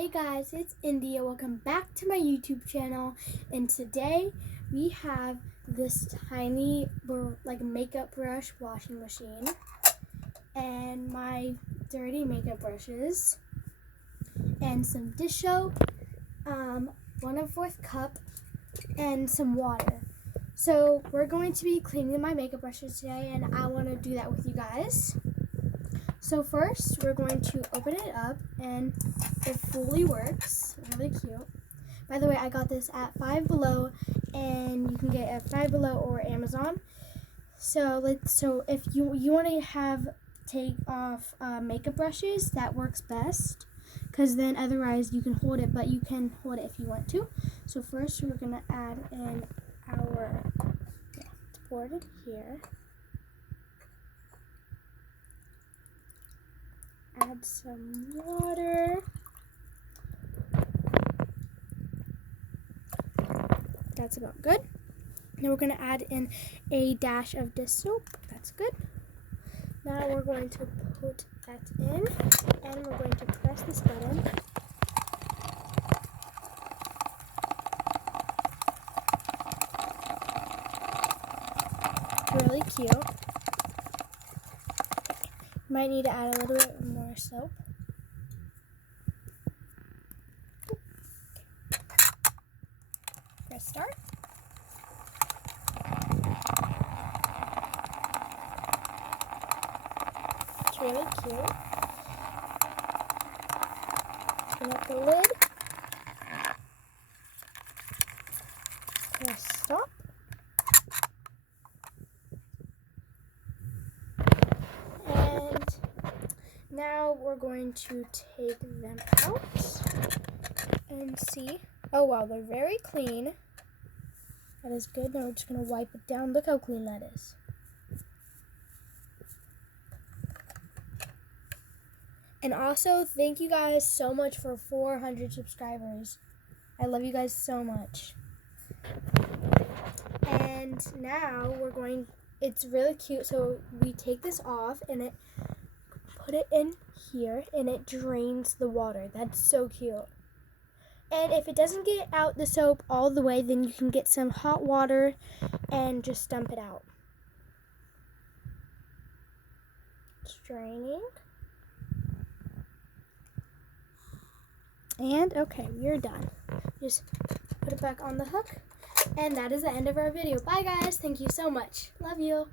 Hey guys, it's India. Welcome back to my YouTube channel. And today we have this tiny makeup brush washing machine and my dirty makeup brushes and some dish soap, 1/4 cup, and some water. So we're going to be cleaning my makeup brushes today, and I want to do that with you guys. So first, we're going to open it up, and it fully works. Really cute. By the way, I got this at Five Below, and you can get it at Five Below or Amazon. So if you want to take off makeup brushes, that works best, because then otherwise you can hold it, but you can hold it if you want to. So first, we're gonna add in our pour it here. Add some water. That's about good. Now we're going to add in a dash of dish soap. That's good. Now we're going to put that in, and we're going to press this button. It's really cute. Might need to add a little bit more soap. Press start. It's really cute. Open up the lid. Press stop. Now we're going to take them out and see. Oh wow, they're very clean. That is good. Now we're just going to wipe it down. Look how clean that is. And also, thank you guys so much for 400 subscribers. I love you guys so much. And now it's really cute. So we take this off and put it in here, and it drains the water. That's so cute. And if it doesn't get out the soap all the way, then you can get some hot water and just dump it out. It's draining. And okay, we're done. Just put it back on the hook. And that is the end of our video. Bye guys. Thank you so much. Love you.